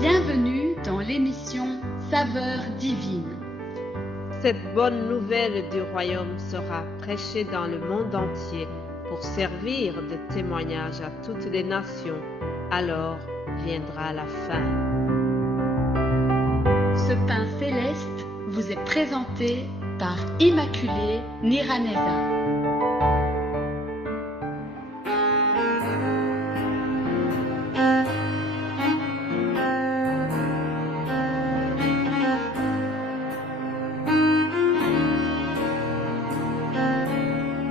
Bienvenue dans l'émission Saveurs divines. Cette bonne nouvelle du royaume sera prêchée dans le monde entier pour servir de témoignage à toutes les nations. Alors viendra la fin. Ce pain céleste vous est présenté par Immaculée Niraneza.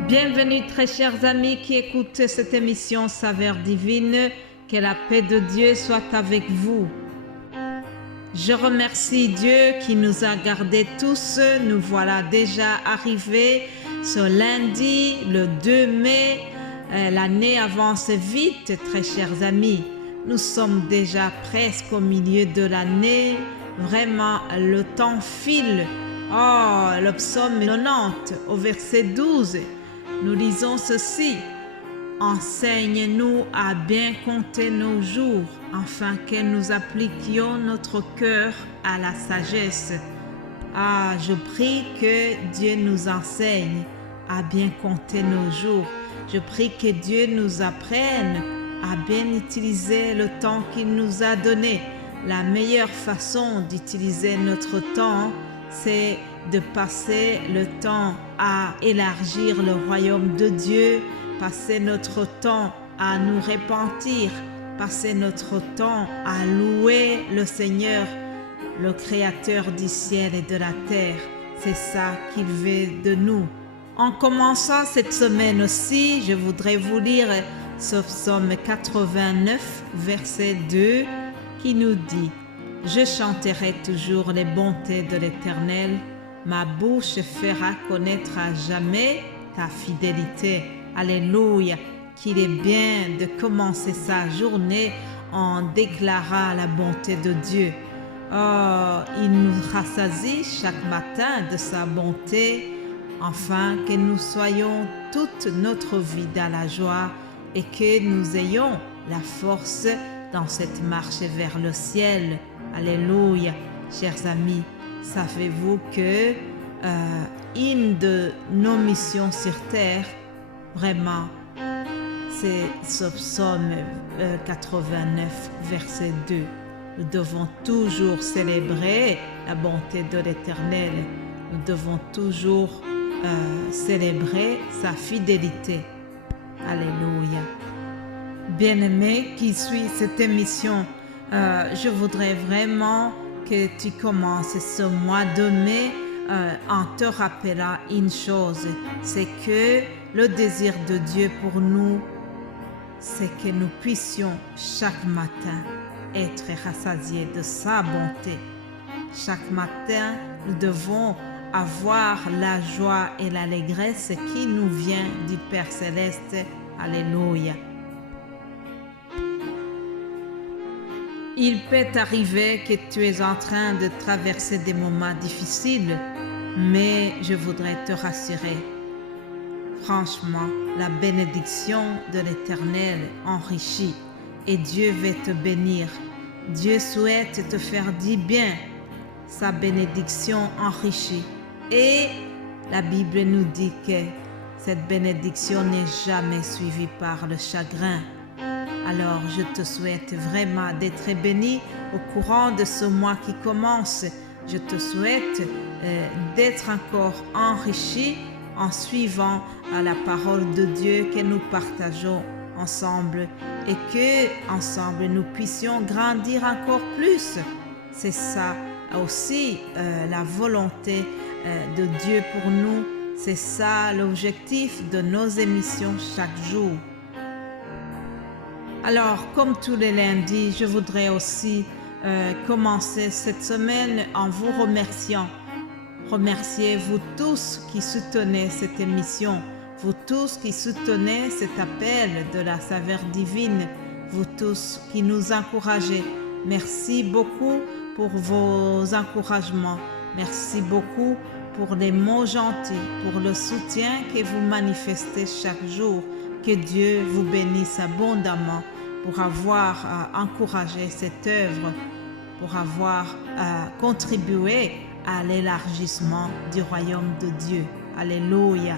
Bienvenue très chers amis qui écoutent cette émission Saveurs divines. Que la paix de Dieu soit avec vous. Je remercie Dieu qui nous a gardés tous. Nous voilà déjà arrivés ce lundi, le 2 mai. L'année avance vite, très chers amis. Nous sommes déjà presque au milieu de l'année. Vraiment, le temps file. Oh, le psaume 90 au verset 12. Nous lisons ceci. Enseigne-nous à bien compter nos jours, afin que nous appliquions notre cœur à la sagesse. Ah, je prie que Dieu nous enseigne à bien compter nos jours. Je prie que Dieu nous apprenne à bien utiliser le temps qu'il nous a donné. La meilleure façon d'utiliser notre temps, c'est de passer le temps à élargir le royaume de Dieu, passer notre temps à nous repentir, passer notre temps à louer le Seigneur, le Créateur du ciel et de la terre. C'est ça qu'il veut de nous. En commençant cette semaine aussi, je voudrais vous lire ce psaume 89, verset 2, qui nous dit « Je chanterai toujours les bontés de l'Éternel, ma bouche fera connaître à jamais ta fidélité. » Alléluia, qu'il est bien de commencer sa journée en déclarant la bonté de Dieu. Oh, il nous rassasie chaque matin de sa bonté, afin que nous soyons toute notre vie dans la joie et que nous ayons la force dans cette marche vers le ciel. Alléluia, chers amis, savez-vous que une de nos missions sur terre, vraiment, c'est ce psaume 89, verset 2. Nous devons toujours célébrer la bonté de l'Éternel. Nous devons toujours célébrer sa fidélité. Alléluia. Bien-aimé qui suit cette émission, je voudrais vraiment que tu commences ce mois de mai en te rappelant une chose, c'est que le désir de Dieu pour nous, c'est que nous puissions chaque matin être rassasiés de sa bonté. Chaque matin, nous devons avoir la joie et l'allégresse qui nous vient du Père Céleste. Alléluia. Il peut arriver que tu es en train de traverser des moments difficiles, mais je voudrais te rassurer. Franchement, la bénédiction de l'Éternel enrichit et Dieu veut te bénir. Dieu souhaite te faire du bien. Sa bénédiction enrichit. Et la Bible nous dit que cette bénédiction n'est jamais suivie par le chagrin. Alors, je te souhaite vraiment d'être béni au courant de ce mois qui commence. Je te souhaite d'être encore enrichi en suivant la parole de Dieu que nous partageons ensemble et que ensemble nous puissions grandir encore plus. C'est ça aussi la volonté de Dieu pour nous. C'est ça l'objectif de nos émissions chaque jour. Alors, comme tous les lundis, je voudrais aussi commencer cette semaine en vous remerciant. Remerciez vous tous qui soutenez cette émission, vous tous qui soutenez cet appel de la saveur divine, vous tous qui nous encouragez. Merci beaucoup pour vos encouragements. Merci beaucoup pour les mots gentils, pour le soutien que vous manifestez chaque jour. Que Dieu vous bénisse abondamment pour avoir encouragé cette œuvre pour avoir contribué à l'élargissement du royaume de Dieu. Alléluia.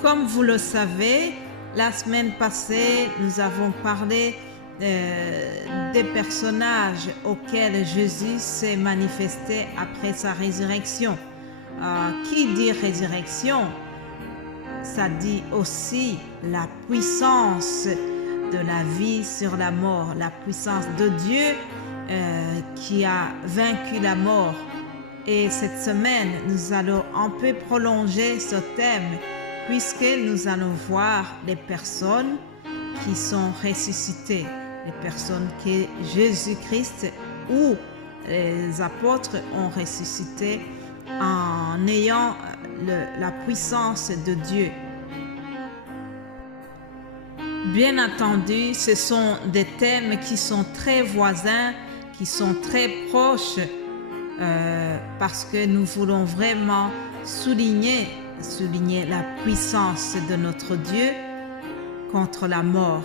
Comme vous le savez, la semaine passée, nous avons parlé des personnages auxquels Jésus s'est manifesté après sa résurrection. Qui dit résurrection, ça dit aussi la puissance de la vie sur la mort, la puissance de Dieu qui a vaincu la mort. Et cette semaine, nous allons un peu prolonger ce thème puisque nous allons voir les personnes qui sont ressuscitées, les personnes que Jésus-Christ ou les apôtres ont ressuscité en ayant la puissance de Dieu. Bien entendu, ce sont des thèmes qui sont très voisins, qui sont très proches, parce que nous voulons vraiment souligner la puissance de notre Dieu contre la mort.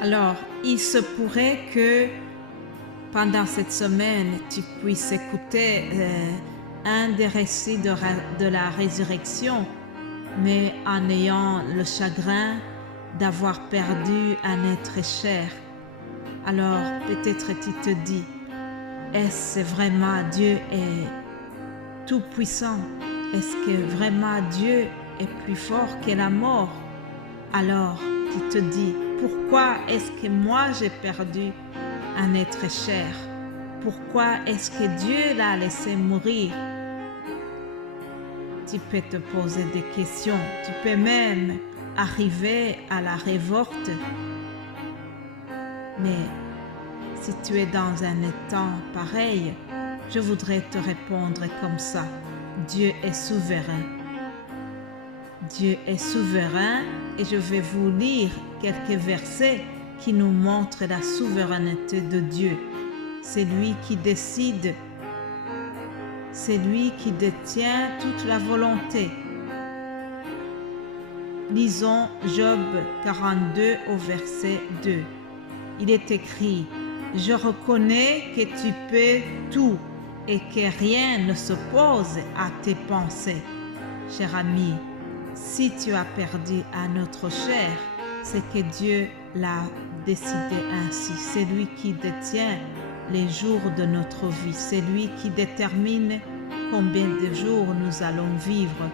Alors, il se pourrait que pendant cette semaine, tu puisses écouter un des récits de la résurrection, mais en ayant le chagrin d'avoir perdu un être cher. Alors, peut-être tu te dis, est-ce vraiment Dieu est tout puissant? Est-ce que vraiment Dieu est plus fort que la mort? Alors, tu te dis, pourquoi est-ce que moi j'ai perdu un être cher? Pourquoi est-ce que Dieu l'a laissé mourir? Tu peux te poser des questions. Tu peux même arriver à la révolte. Mais si tu es dans un état pareil, je voudrais te répondre comme ça. Dieu est souverain. Dieu est souverain et je vais vous lire quelques versets qui nous montrent la souveraineté de Dieu. C'est lui qui décide. C'est lui qui détient toute la volonté. Lisons Job 42 au verset 2. Il est écrit: « Je reconnais que tu peux tout et que rien ne s'oppose à tes pensées. » Cher ami, si tu as perdu un autre cher, c'est que Dieu l'a décidé ainsi. C'est lui qui détient les jours de notre vie. C'est lui qui détermine combien de jours nous allons vivre.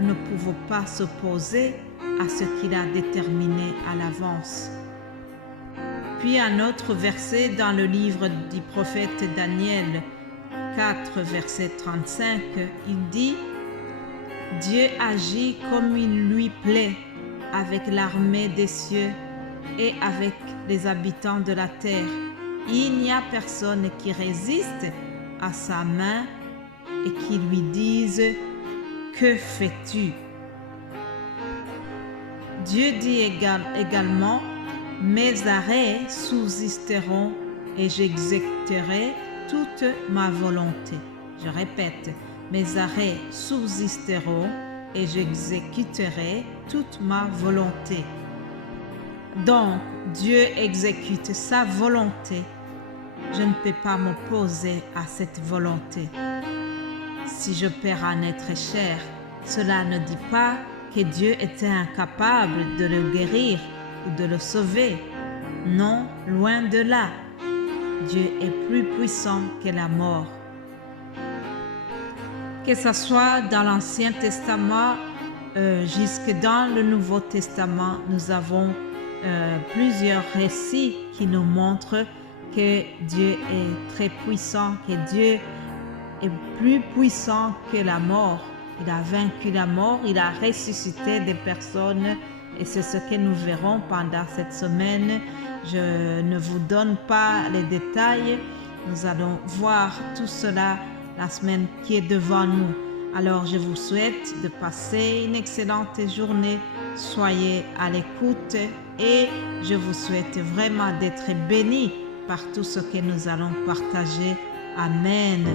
Nous ne pouvons pas s'opposer à ce qu'il a déterminé à l'avance. Puis un autre verset dans le livre du prophète Daniel 4, verset 35, il dit: « Dieu agit comme il lui plaît avec l'armée des cieux et avec les habitants de la terre. Il n'y a personne qui résiste à sa main et qui lui dise: que fais-tu? » Dieu dit également: « Mes arrêts subsisteront et j'exécuterai toute ma volonté. » Je répète, mes arrêts subsisteront et j'exécuterai toute ma volonté. Donc, Dieu exécute sa volonté. Je ne peux pas m'opposer à cette volonté. Si je perds un être cher, cela ne dit pas que Dieu était incapable de le guérir ou de le sauver. Non, loin de là. Dieu est plus puissant que la mort. Que ce soit dans l'Ancien Testament jusque dans le Nouveau Testament, nous avons plusieurs récits qui nous montrent que Dieu est très puissant, que Dieu est plus puissant que la mort. Il a vaincu la mort, il a ressuscité des personnes et c'est ce que nous verrons pendant cette semaine. Je ne vous donne pas les détails, nous allons voir tout cela la semaine qui est devant nous. Alors je vous souhaite de passer une excellente journée, soyez à l'écoute et je vous souhaite vraiment d'être bénis par tout ce que nous allons partager. Amen.